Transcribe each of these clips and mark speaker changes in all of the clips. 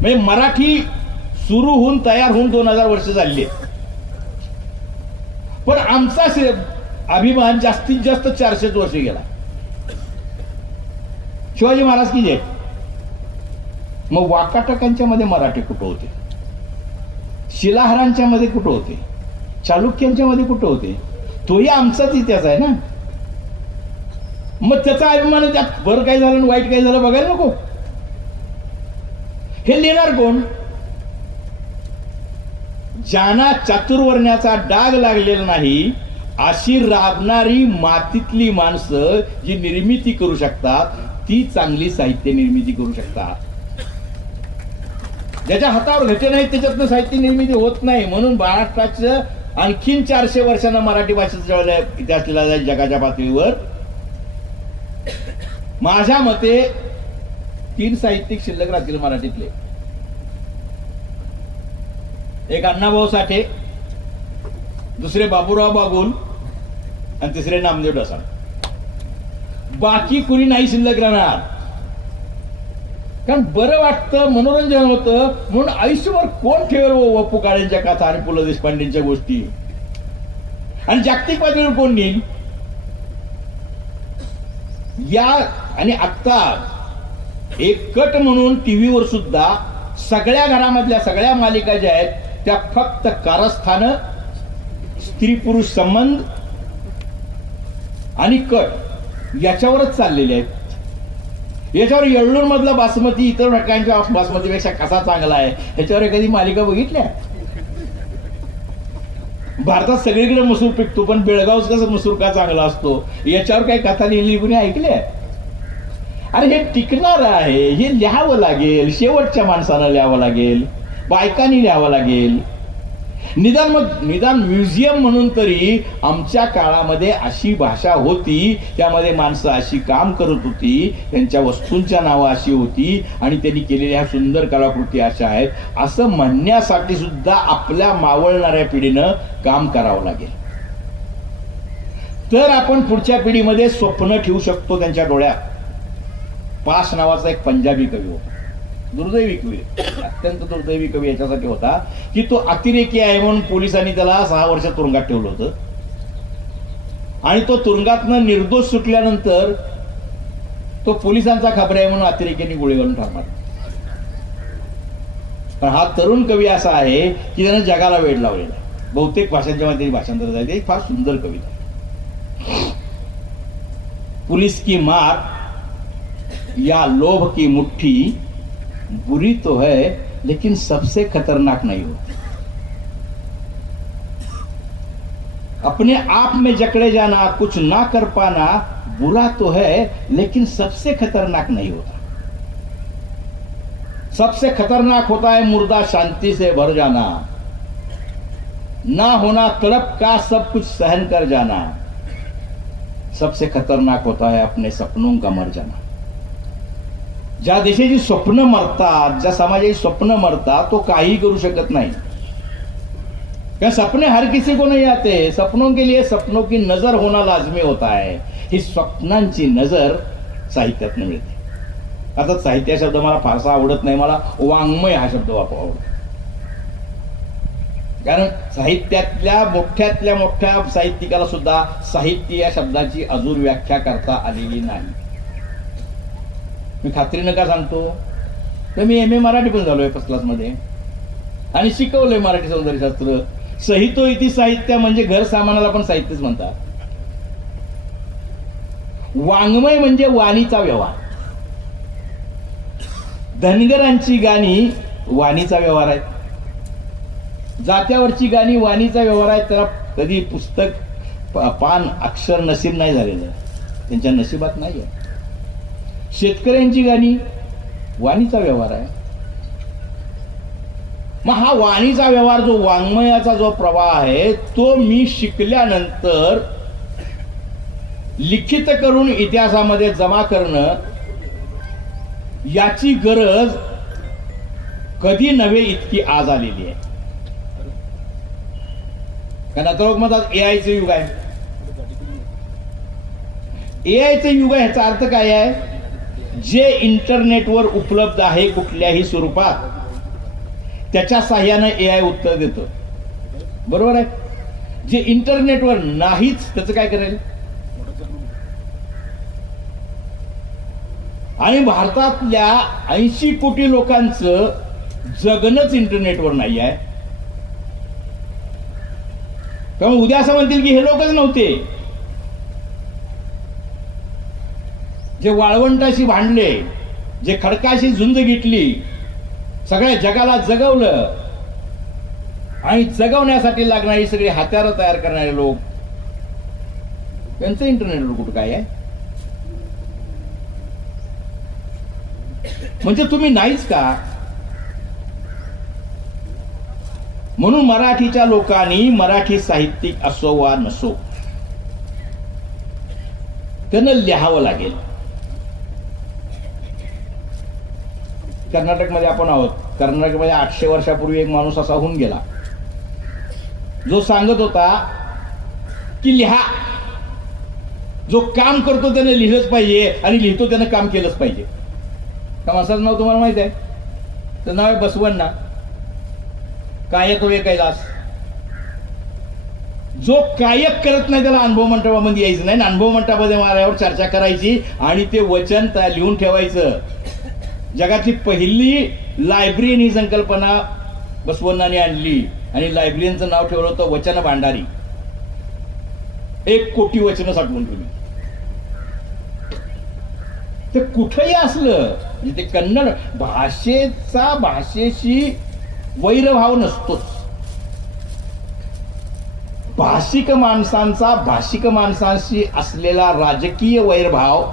Speaker 1: म्हणजे मराठी सुरू होऊन तयार होऊन दोन हजार वर्ष झाली पण आमचा अभिमान जास्तीत जास्त चारशेच वर्ष गेला. शिवाजी महाराज की जय. मग वाकाटकांच्या मध्ये मराठी कुठं होते? शिलाहारांच्या मध्ये कुठं होते? चालुक्यांच्या मध्ये कुठं होते? तोही आमचाच इतिहास आहे ना? मग त्याचा अभिमान त्यात. बरं काय झालं आणि वाईट काय झालं बघायला नको. हे लिहिणार कोण? ज्यांना चातुर्वर्ण्याचा डाग लागलेला नाही अशी राबणारी मातीतली माणसं जी निर्मिती करू शकतात ती चांगली साहित्य निर्मिती करू शकतात. ज्याच्या हातावर घटे नाही त्याच्यातनं साहित्य निर्मिती होत नाही. म्हणून महाराष्ट्राचं आणखीन चारशे वर्षांना मराठी भाषेचा इतिहास लिहिला जाईल जगाच्या पातळीवर. माझ्या मते तीन साहित्यिक शिल्लक राहतील मराठीतले. एक अण्णाभाऊ साठे दुसरे बाबूराव बागुल आणि तिसरे नामदेव डसा बाकी कुणी नाही शिल्लक राहणार. कारण बरं वाटतं मनोरंजन होतं म्हणून आयुष्यभर कोण ठेवेल हो वप्पू काळेंच्या कथा आणि पु ल देशपांडेंच्या गोष्टी? आणि जागतिक पातळीवर कोण नेईल? या आणि आत्ता एक कट म्हणून टीव्हीवर सुद्धा सगळ्या घरामधल्या सगळ्या मालिका ज्या आहेत त्या फक्त कारस्थान स्त्री पुरुष संबंध आणि कट याच्यावरच चाललेले आहेत. याच्यावर येळूर मधला बासमती इतर ठिकाणच्या बासमतीपेक्षा कसा चांगला आहे याच्यावर एखादी मालिका बघितल्या? भारतात सगळीकडे मसूर पिकतो पण बेळगावच कसं मसूर का चांगला असतो? याच्यावर काही कथा लिहिली कुणी ऐकल्या अरे हे टिकणार आहे. हे लिहावं लागेल. शेवटच्या माणसानं लिहावं लागेल. बायकांनी लिहावं लागेल. निदान मग निदान म्युझियम म्हणून तरी आमच्या काळामध्ये अशी भाषा होती. त्यामध्ये माणसं अशी काम करत होती. त्यांच्या वस्तूंच्या नावं अशी होती. आणि त्यांनी केलेल्या ह्या सुंदर कलाकृती अशा आहेत. असं म्हणण्यासाठी सुद्धा आपल्या मावळणाऱ्या पिढीनं काम करावं लागेल. तर आपण पुढच्या पिढीमध्ये स्वप्न ठेवू शकतो त्यांच्या डोळ्यात. पास नावाचा एक पंजाबी कवी होता. दुर्दैवी कवी. अत्यंत दुर्दैवी कवी याच्यासाठी होता की तो अतिरेकी आहे म्हणून पोलिसांनी त्याला सहा वर्ष तुरुंगात ठेवलं होतं. आणि तो तुरुंगातनं निर्दोष सुटल्यानंतर तो पोलिसांचा खबर आहे म्हणून अतिरेक्यांनी गोळी घालून ठार मारला. पण हा तरुण कवी असा आहे की त्यानं जगाला वेळ लावलेला आहे. बहुतेक भाषांच्या मध्ये भाषांतर झाले एक फार सुंदर कविता आहे. पुलिस की मार या लोभ की मुट्ठी बुरी तो है, लेकिन सबसे खतरनाक नहीं होती। अपने आप में जकड़े जाना, कुछ ना कर पाना बुरा तो है, लेकिन सबसे खतरनाक नहीं होता। सबसे खतरनाक होता है मुर्दा शांति से भर जाना, ना होना तड़प का सब कुछ सहन कर जाना। सबसे खतरनाक होता है अपने सपनों का मर जाना। ज्या देशाची स्वप्न मरतात ज्या समाजाची स्वप्न मरतात तो काही करू शकत नाही. क्या सपने हर किसी को नहीं आते. सपनों के लिए सपनों की नजर होना लाजमी होता है. ही स्वप्नांची नजर साहित्यात मिळते आता साहित्य हा शब्द मला फारसा आवडत नाही. मला वाङ्मय हा शब्द वापर आवडतो. कारण साहित्यातल्या मोठ्यातल्या मोठ्या साहित्यिकाला सुद्धा साहित्य या शब्दाची अजून व्याख्या करता आलेली नाही. मी खात्रीनं का सांगतो. तर मी एम ए मराठी पण झालोय फर्स्ट क्लासमध्ये आणि शिकवलंय मराठी सौंदर्यशास्त्र. सहितो इति साहित्य म्हणजे घर सामानाला पण साहित्यच म्हणतात. वाङ्मय म्हणजे वाणीचा व्यवहार. धनगरांची गाणी वाणीचा व्यवहार आहे जात्यावरची गाणी वाणीचा व्यवहार आहे त्याला कधी पुस्तक पान अक्षर नसीब नाही झालेलं. त्यांच्या नशिबात नाही आहे शेतकऱ्यांची गाणी वाणीचा व्यवहार आहे. मग हा वाणीचा व्यवहार जो वाङ्मयाचा जो प्रवाह आहे तो मी शिकल्यानंतर लिखित करून इतिहासामध्ये जमा करणं याची गरज कधी नव्हे इतकी आज आलेली आहे. कारण आता लोक म्हणतात ए आयचं युग आहे. ए आयचं युग आहे ह्याचा अर्थ काय आहे? जे इंटरनेटवर उपलब्ध आहे कुठल्याही स्वरूपात त्याच्या साह्यानं ए आय उत्तर देतं. बरोबर आहे? जे इंटरनेटवर नाहीच त्याचं काय करेल? आणि भारतातल्या ऐंशी कोटी लोकांचं जगणच इंटरनेटवर नाही आहे. त्यामुळे उद्या असं म्हणतील की हे लोकच नव्हते? जे वाळवंटाशी भांडले जे खडकाशी झुंज घेतली सगळ्या जगाला जगवलं आणि जगवण्यासाठी लागणारी सगळी हत्यारं तयार करणारे लोक त्यांचं इंटरनेटवर कुठं काय आहे? म्हणजे तुम्ही नाहीच का? म्हणून मराठीच्या लोकांनी मराठी साहित्यिक असो वा नसो त्यांना लिहावं लागेल. कर्नाटकमध्ये आपण आहोत. कर्नाटकमध्ये आठशे वर्षापूर्वी एक माणूस असा होऊन गेला. जो सांगत होता की लिहा. जो काम करतो त्याने लिहिलंच पाहिजे आणि लिहितो त्यानं काम केलंच पाहिजे. का माणसाचं नाव तुम्हाला माहीत आहे? तर नाव आहे बसवण्णा कायक वे कैलास? जो कायक करत नाही त्याला अनुभव मंडपामध्ये यायचं नाही. अनुभव मंडपामध्ये मारावर चर्चा करायची आणि ते वचन लिहून ठेवायचं. जगातली पहिली लायब्ररी ही संकल्पना बसवन्नाने आणली. आणि लायब्ररीचं नाव ठेवलं होतं वचन भांडारी. एक कोटी वचनं साठवून ठेवली. ते कुठंही असलं म्हणजे ते कन्नड भाषेचा भाषेशी वैरभाव नसतोच. भाषिक माणसांचा भाषिक माणसांशी असलेला राजकीय वैरभाव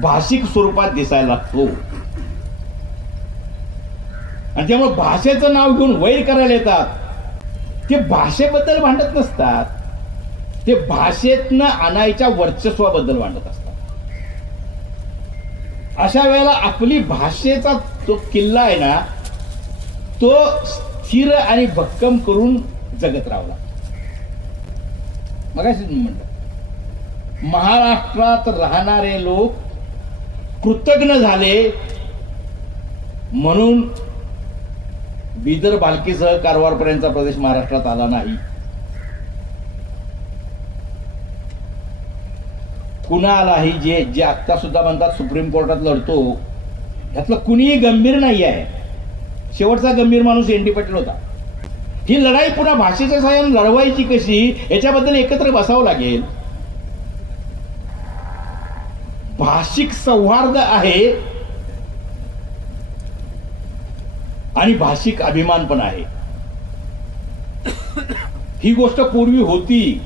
Speaker 1: भाषिक स्वरूपात दिसायला लागतो. आणि त्यामुळे भाषेचं नाव घेऊन वैर करायला येतात. ते भाषेबद्दल भांडत नसतात. ते भाषेतनं आणायच्या वर्चस्वाबद्दल भांडत असतात. अशा वेळेला आपली भाषेचा जो किल्ला आहे ना तो स्थिर आणि भक्कम करून जगत राहावा मग म्हणलं महाराष्ट्रात राहणारे लोक कृतज्ञ झाले म्हणून बिदर बालकीसह कारवारपर्यंतचा प्रदेश महाराष्ट्रात आला नाही कुणालाही जे जे आत्ता सुद्धा म्हणतात सुप्रीम कोर्टात लढतो यातलं कुणीही गंभीर नाही आहे. शेवटचा गंभीर माणूस एन डी पाटील होता. ही लढाई पुन्हा भाषेच्या साह्याने लढवायची कशी याच्याबद्दल एकत्र बसावं लागेल. भाषिक सौहार्द आहे आणि भाषिक अभिमान पण आहे. ही गोष्ट पूर्वी होती.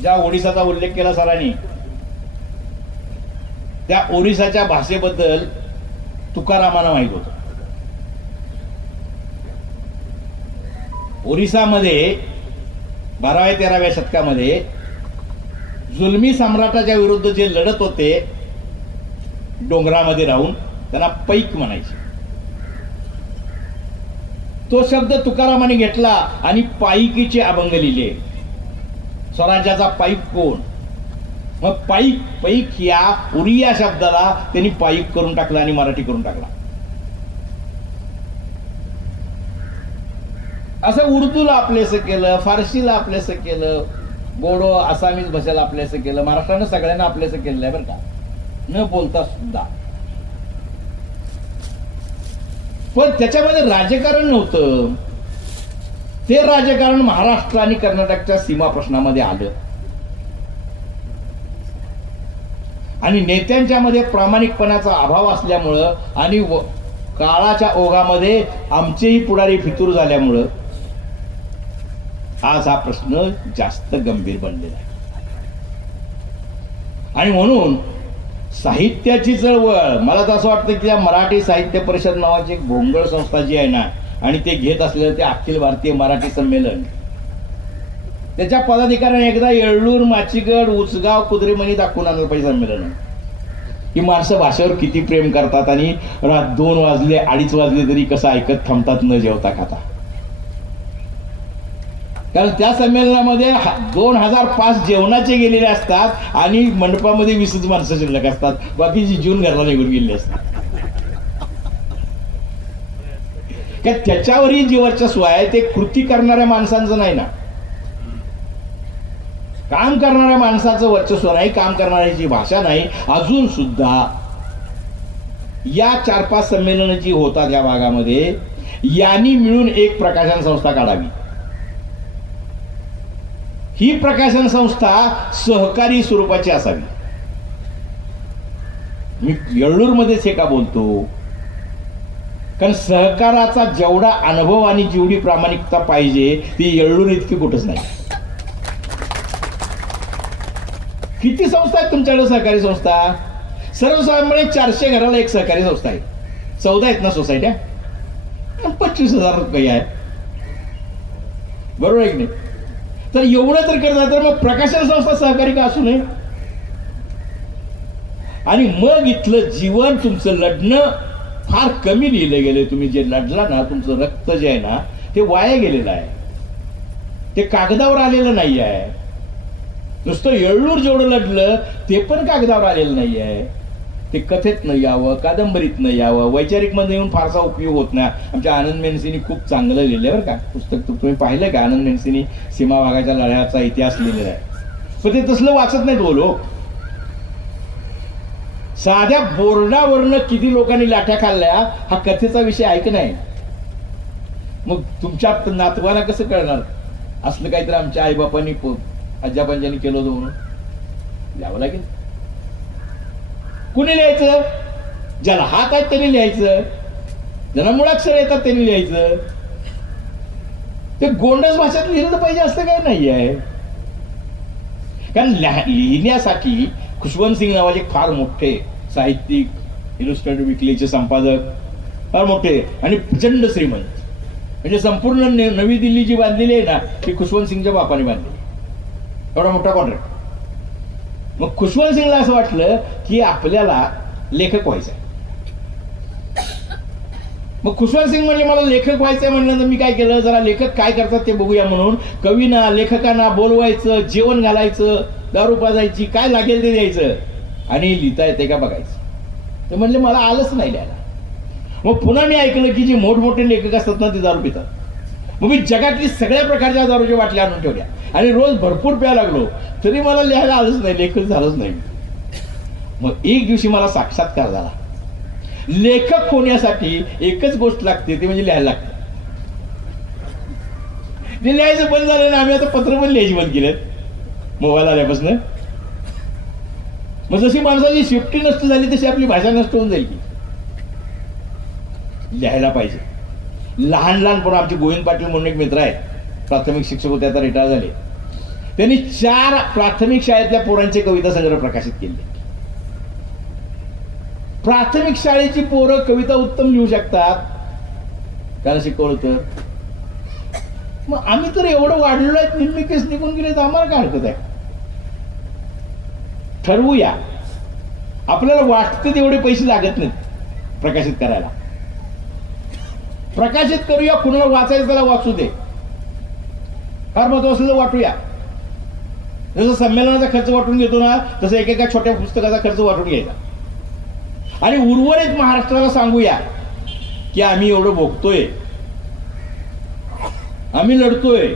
Speaker 1: ज्या ओडिसाचा उल्लेख केला सरांनी त्या ओरिसाच्या भाषेबद्दल तुकारामांना माहीत होत. ओरिसामध्ये बाराव्या तेराव्या शतकामध्ये जुलमी सम्राटाच्या विरुद्ध जे लढत होते डोंगरामध्ये राहून त्यांना पैक म्हणायचे. तो शब्द तुकारामाने घेतला आणि पाईकीचे अभंग लिहिले. स्वराज्याचा पाईक कोण? मग पाईक पैक या उरिया शब्दाला त्यांनी पाईक करून टाकला आणि मराठी करून टाकला. असं उर्दूला आपलेस केलं फारसीला आपलेस केलं बोडो आसामीज भाषेला आपलेस केलं महाराष्ट्रानं सगळ्यांना आपलेस केलेलं आहे बरं का. न बोलता सुद्धा. पण त्याच्यामध्ये राजकारण नव्हतं. ते राजकारण महाराष्ट्र आणि कर्नाटकच्या सीमा प्रश्नामध्ये आलं. आणि नेत्यांच्या मध्ये प्रामाणिकपणाचा अभाव असल्यामुळं आणि काळाच्या ओघामध्ये आमचेही पुढारी फितूर झाल्यामुळं आज हा प्रश्न जास्त गंभीर बनलेला आहे. आणि म्हणून साहित्याची चळवळ. मला तर असं वाटतं की त्या मराठी साहित्य परिषद नावाची एक भोंगळ संस्था जी आहे ना आणि ते घेत असलेलं ते अखिल भारतीय मराठी संमेलन. त्याच्या पदाधिकाऱ्याने एकदा येळूर माचीगड उचगाव कुद्रेमणी दाखवून आणलं पाहिजे संमेलन. ही माणसं भाषेवर किती प्रेम करतात आणि रात दोन वाजले अडीच वाजले तरी कसं ऐकत थांबतात न जेवता खाता कारण त्या संमेलनामध्ये हा- दोन हजार पाच जेवणाचे गेलेले असतात आणि मंडपामध्ये वीसच माणसं शिल्लक असतात. बाकीची जीवन घरला निघून गेलेली असतात. का त्याच्यावरही जे वर्चस्व आहे ते कृती करणाऱ्या माणसांचं नाही ना. काम करणाऱ्या माणसाचं वर्चस्व नाही काम करणाऱ्याची भाषा नाही अजून सुद्धा या चार पाच संमेलनं जी होतात या भागामध्ये यांनी मिळून एक प्रकाशन संस्था काढावी. ही प्रकाशन संस्था सहकारी स्वरूपाची असावी. मी येळूरमध्येच हे का बोलतो. कारण सहकाराचा जेवढा अनुभव आणि जेवढी प्रामाणिकता पाहिजे ती येळूर इतकी कुठंच नाही. किती संस्था आहेत तुमच्याकडे सहकारी संस्था? सर्वसाधारणपणे चारशे घराला एक सहकारी संस्था आहे. चौदा आहेत ना सोसायट्या? पंचवीस हजार रुपये आहे. बरोबर आहे की नाही? तर एवढं तर करता तर मग प्रकाशन संस्था सहकारी का असू नये? आणि मग इथलं जीवन तुमचं लढणं फार कमी लिहिलं गेलं. तुम्ही जे लढला ना तुमचं रक्त जे आहे ना ते वाया गेलेलं आहे. ते कागदावर आलेलं नाही आहे नुसतं येळूर जेवढं लढलं ते पण कागदावर आलेलं नाही आहे ते कथेतनं यावं कादंबरीतनं यावं वैचारिकमध्ये येऊन फारसा उपयोग होत नाही. आमच्या आनंद मेनसीनी खूप चांगलं लिहिलंय बरं का. पुस्तक तु- तुम्ही पाहिलं का? आनंद मेनसीनी सीमा भागाच्या लढ्याचा इतिहास लिहिलेला आहे. पण ते तसलं वाचत नाहीत हो बोलो साध्या बोर्डावरनं किती लोकांनी लाठ्या खाल्ल्या हा कथेचा विषय ऐक नाही. मग तुमच्या नातवाला कसं कळणार? असलं काहीतरी आमच्या आईबापांनी आजापांजांनी केलं होतं म्हणून. द्यावं लागेल. कुणी लिहायचं? ज्याला हात आहेत त्यांनी लिहायचं. ज्यांना मुळाक्षर येतात त्यांनी लिहायचं. ते गोंडस भाषेत लिहिलं तर पाहिजे असं काय नाही आहे. कारण लिहिण्यासाठी खुशवंत सिंग नावाचे फार मोठे साहित्यिक इलुस्ट्रेटिव्ह विकलीचे संपादक फार मोठे आणि प्रचंड श्रीमंत. म्हणजे संपूर्ण नवी दिल्ली जी बांधलेली आहे ना ती खुशवंत सिंगच्या बापाने बांधली एवढा मोठा कॉन्ट्रॅक्ट मग खुशवंत सिंगला असं वाटलं की आपल्याला लेखक व्हायचं मग खुशवंत सिंग म्हणजे मला लेखक व्हायचंय म्हणलं तर मी काय केलं? जरा लेखक काय करतात ते बघूया म्हणून. कवीना लेखकांना बोलवायचं जेवण घालायचं दारू पाजायची काय लागेल ते द्यायचं. आणि लिहिता येते का बघायचं. ते म्हणले मला आलंच नाही लिहायला. मग पुन्हा मी ऐकलं की जे मोठमोठे लेखक असतात ना ते दारू पितात. मग मी जगातली सगळ्या प्रकारच्या दारूच्या बाटल्या आणून ठेवल्या. आणि रोज भरपूर प्यायला लागलो. तरी मला लिहायला आलंच नाही लेखक झालंच नाही. मग एक दिवशी मला साक्षात्कार झाला. लेखक होण्यासाठी एकच गोष्ट लागते ती म्हणजे लिहायला लागते. ते लिहायचं बंद झालं ना आम्ही आता पत्र पण लिहायची बंद केलेत. मोबाईल आल्यापासून. मग जशी माणसाची शिफ्टी नष्ट झाली तशी आपली भाषा नष्ट होऊन जाईल की. लिहायला पाहिजे. लहान लहानपणा आमचे गोविंद पाटील म्हणून एक मित्र आहेत. प्राथमिक शिक्षक होते आता रिटायर झाले. त्यांनी चार प्राथमिक शाळेतल्या पोरांचे कविता संग्रह प्रकाशित केले. प्राथमिक शाळेची पोरं कविता उत्तम लिहू शकतात. त्याला शिकवलं तर मग आम्ही तर एवढं वाढलेलो आहेत निम्मी केस निघून गेले तर आम्हाला काय हरकत आहे? ठरवूया. आपल्याला वाटतं तेवढे पैसे लागत नाहीत प्रकाशित करायला. प्रकाशित करूया कुणाला वाचायचं त्याला वाचू दे. फार महत्वाचं तर वाटूया. जसं संमेलनाचा खर्च वाटून घेतो ना तसं एकेका छोट्या पुस्तकाचा खर्च वाटून घ्यायचा. आणि उर्वरित महाराष्ट्राला सांगूया की आम्ही एवढं भोगतोय. आम्ही लढतोय.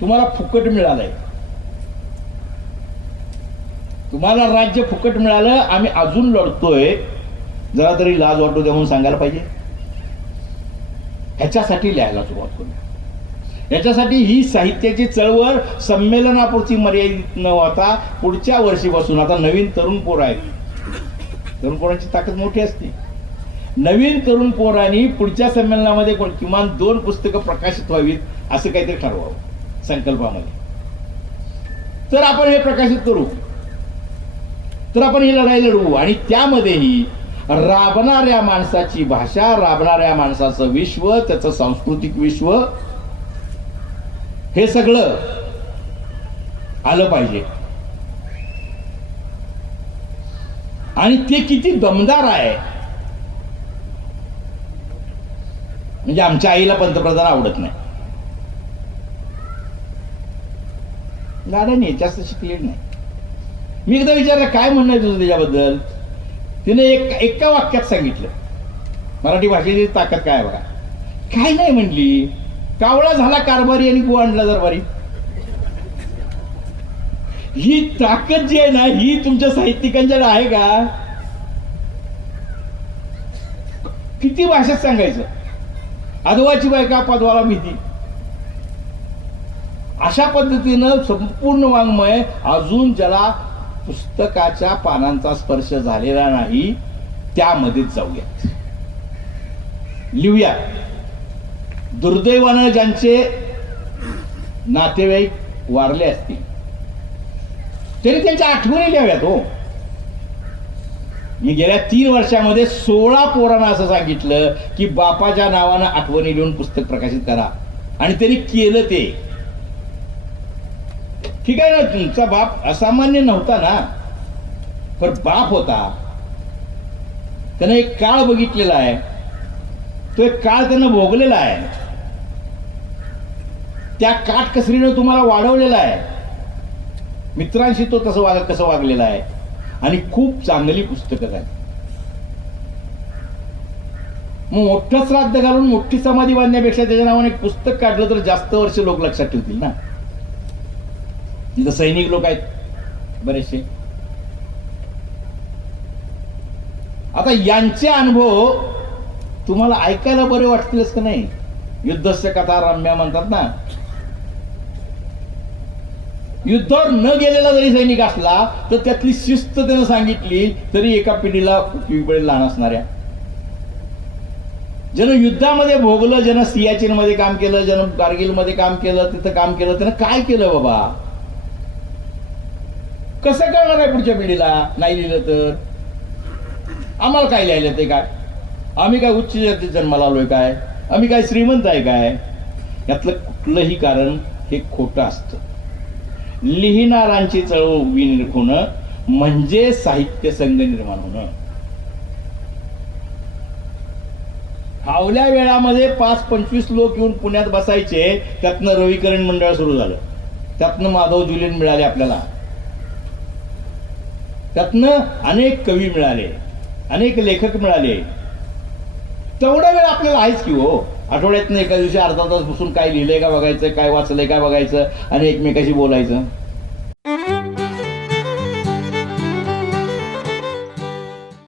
Speaker 1: तुम्हाला फुकट मिळालंय. तुम्हाला राज्य फुकट मिळालं आम्ही अजून लढतोय. जरा तरी लाज वाटू द्या म्हणून सांगायला पाहिजे. ह्याच्यासाठी लिहायला सुरुवात करू याच्यासाठी ही साहित्याची चळवळ संमेलनापुरती मर्यादित न होता पुढच्या वर्षीपासून. आता नवीन तरुण पोर आहेत. तरुण पोरांची ताकद मोठी असते. नवीन तरुण पोरांनी पुढच्या संमेलनामध्ये कोण- किमान दोन पुस्तकं प्रकाशित व्हावीत असं काहीतरी ठरवावं. संकल्पामध्ये. तर आपण हे प्रकाशित करू. तर आपण ही लढाई लढवू. आणि त्यामध्येही राबणाऱ्या माणसाची भाषा राबणाऱ्या माणसाचं विश्व त्याचं सांस्कृतिक विश्व हे सगळं आलं पाहिजे. आणि ते किती दमदार आहे. म्हणजे आमच्या आईला पंतप्रधान आवडत नाही. दादाने जास्त शिकलेली नाही. मी एकदा विचारलं काय म्हणणं तुझं त्याच्याबद्दल? तिने एक एका वाक्यात सांगितलं. मराठी भाषेची ताकद काय बघा. काय नाही म्हणली. कावळा झाला कारभारी आणि आणला दरबारी. ही ताकद जी आहे ना ही तुमच्या साहित्यिकांच्याकडे आहे का? किती भाषेत सांगायचं? अधवाची बायका पदवाला भीती. अशा पद्धतीनं संपूर्ण वाङ्मय अजून ज्याला पुस्तकाच्या पानांचा स्पर्श झालेला नाही त्यामध्येच जाऊयात लिहूया. दुर्दैवानं ज्यांचे नातेवाईक वारले असतील. तरी त्यांच्या आठवणी द्याव्यात हो. मी गेल्या तीन वर्षामध्ये सोळा पोरांना असं सांगितलं की बापाच्या नावानं आठवणी लिहून पुस्तक प्रकाशित करा. आणि त्यांनी केलं ते. ठीक आहे ना तुमचा बाप असामान्य नव्हता ना. पण बाप होता. त्यानं एक काळ बघितलेला आहे. तो एक काळ त्यानं भोगलेला आहे. त्या काटकसरीनं तुम्हाला वाढवलेला आहे. मित्रांशी तो तसं वाग कसं वागलेला आहे. आणि खूप चांगली पुस्तकं आहेत मग मोठं श्राद्ध घालून मोठी समाधी बांधण्यापेक्षा त्याच्या नावाने एक पुस्तक काढलं तर जास्त वर्ष लोक लक्षात ठेवतील ना? तिथं सैनिक लोक आहेत बरेचसे. आता यांचे अनुभव तुम्हाला ऐकायला बरे वाटतीलच का नाही? युद्धस्य कथा रम्या म्हणतात ना? युद्धावर न गेलेला जरी सैनिक असला तर त्यातली शिस्त त्यानं सांगितली तरी एका पिढीला उपयोगी पडेल लहान असणाऱ्या. ज्यानं युद्धामध्ये भोगलं ज्यानं सियाचीन मध्ये काम केलं ज्यानं कारगिलमध्ये काम केलं तिथं काम केलं त्यानं काय केलं बाबा? कसं कळणार आहे पुढच्या पिढीला? नाही लिहिलं तर. आम्हाला काय लिहायला ते काय? आम्ही काय उच्च जातीत जन्माला आलोय काय? आम्ही काय श्रीमंत आहे काय? यातलं कुठलंही कारण हे खोटं असतं. लिहिणारांची चळवळ उभी होणं म्हणजे साहित्य संघ निर्माण होणं. फावल्या वेळामध्ये पाच पंचवीस लोक येऊन पुण्यात बसायचे त्यातनं रविकरण मंडळ सुरू झालं. त्यातनं माधव जुलीन मिळाले आपल्याला. त्यातनं अनेक कवी मिळाले अनेक लेखक मिळाले. तेवढा वेळ आपल्याला आहेच की हो. आठवड्यातनं एका दिवशी अर्धा तास बसून काय लिहिलंय का बघायचं काय वाचलंय का बघायचं आणि एकमेकाशी बोलायचं.